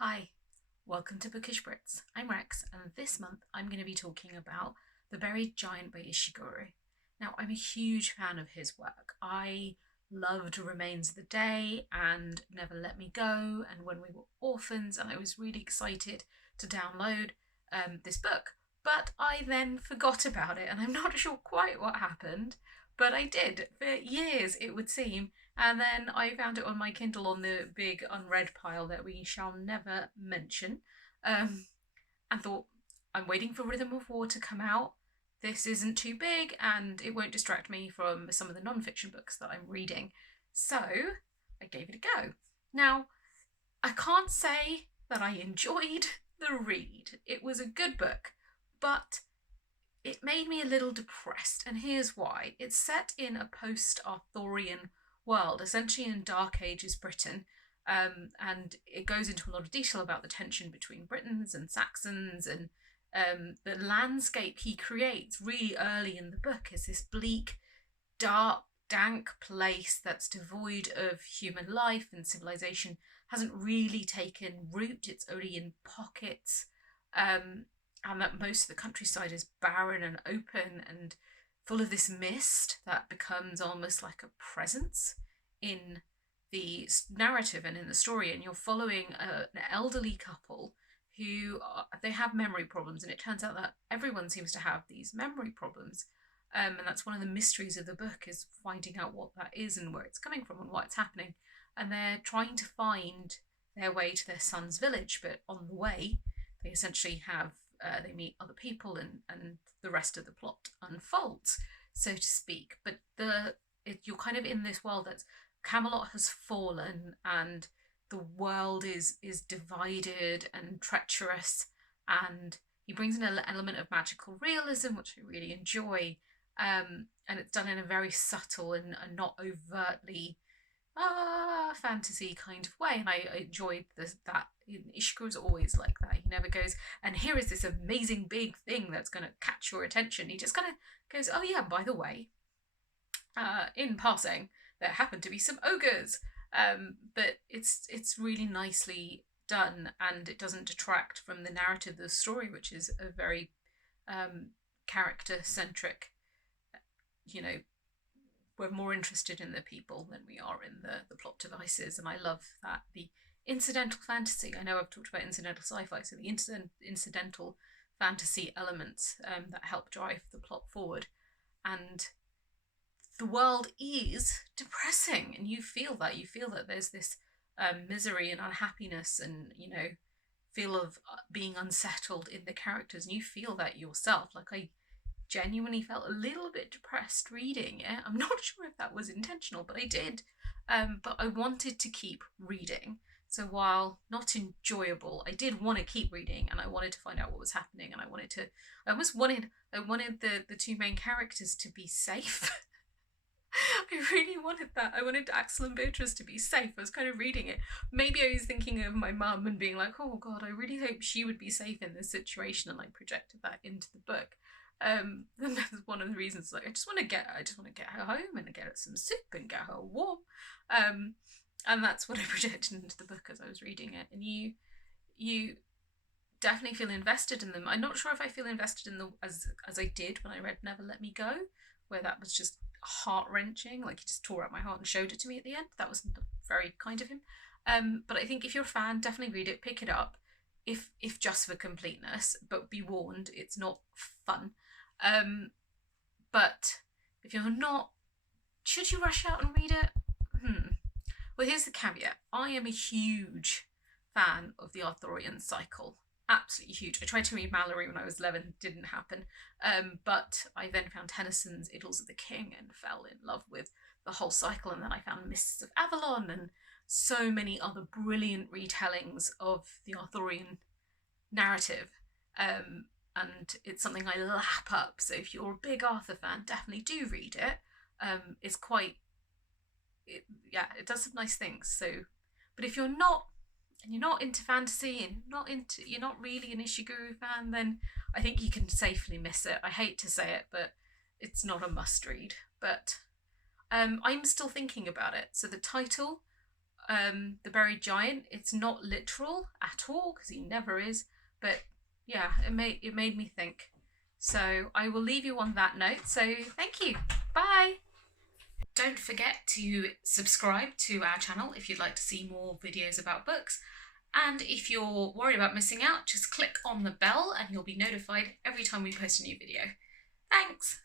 Hi, welcome to Bookish Brits. I'm Rex, and this month I'm going to be talking about The Buried Giant by Ishiguro. Now, I'm a huge fan of his work. I loved Remains of the Day and Never Let Me Go, and When We Were Orphans, and I was really excited to download this book. But I then forgot about it, and I'm not sure quite what happened, but I did for years, it would seem, and then I found it on my Kindle on the big unread pile that we shall never mention. Um, and thought, I'm waiting for Rhythm of War to come out. This isn't too big and it won't distract me from some of the non-fiction books that I'm reading. So I gave it a go. Now, I can't say that I enjoyed the read. It was a good book, but it made me a little depressed, and here's why. It's set in a post Arthurian world, essentially in Dark Ages Britain, and it goes into a lot of detail about the tension between Britons and Saxons, and the landscape he creates really early in the book is this bleak, dark, dank place that's devoid of human life, and civilization hasn't really taken root, it's only in pockets. And that most of the countryside is barren and open and full of this mist that becomes almost like a presence in the narrative and in the story. And you're following an elderly couple who they have memory problems, and it turns out that everyone seems to have these memory problems. And that's one of the mysteries of the book, is finding out what that is and where it's coming from and what's happening. And they're trying to find their way to their son's village, but on the way they essentially have they meet other people, and the rest of the plot unfolds, so to speak. But you're kind of in this world that's Camelot has fallen, and the world is divided and treacherous, and he brings in an element of magical realism, which I really enjoy. And it's done in a very subtle and not overtly fantasy kind of way, and I enjoyed that. Ishikuro's always like that. He never goes, and here is this amazing big thing that's going to catch your attention. He just kind of goes, oh yeah, by the way, in passing, there happen to be some ogres. But it's really nicely done, and it doesn't detract from the narrative of the story, which is a very character centric, you know, we're more interested in the people than we are in the plot devices. And I love that the incidental fantasy, I know I've talked about incidental sci-fi, so the incidental fantasy elements that help drive the plot forward. And the world is depressing, and you feel that there's this misery and unhappiness, and feel of being unsettled in the characters, and you feel that yourself. Like, I genuinely felt a little bit depressed reading it. I'm not sure if that was intentional, but I did. But I wanted to keep reading. So while not enjoyable, I did want to keep reading, and I wanted to find out what was happening, and I wanted the two main characters to be safe. I really wanted that. I wanted Axel and Beatrice to be safe. I was kind of reading it. Maybe I was thinking of my mum and being like, oh God, I really hope she would be safe in this situation, and I projected that into the book. And that's one of the reasons. Like, I just want to get her home and get her some soup and get her warm. And that's what I projected into the book as I was reading it. And you definitely feel invested in them. I'm not sure if I feel invested in them as I did when I read Never Let Me Go, where that was just heart wrenching. Like, he just tore out my heart and showed it to me at the end. That was very kind of him. But I think if you're a fan, definitely read it, pick it up. If just for completeness, but be warned, it's not fun. But if you're not, should you rush out and read it? Well, here's the caveat. I am a huge fan of the Arthurian cycle. Absolutely huge. I tried to read Mallory when I was 11, didn't happen. But I then found Tennyson's Idylls of the King and fell in love with the whole cycle. And then I found Mists of Avalon and so many other brilliant retellings of the Arthurian narrative. And it's something I lap up. So if you're a big Arthur fan, definitely do read it. It's quite, it does some nice things. So, but if you're not, and you're not into fantasy, and you're not really an Ishiguro fan, then I think you can safely miss it. I hate to say it, but it's not a must read. But I'm still thinking about it. So the title, the buried giant. It's not literal at all because he never is, but yeah, it made me think. So I will leave you on that note. So thank you. Bye. Don't forget to subscribe to our channel if you'd like to see more videos about books. And if you're worried about missing out, just click on the bell and you'll be notified every time we post a new video. Thanks!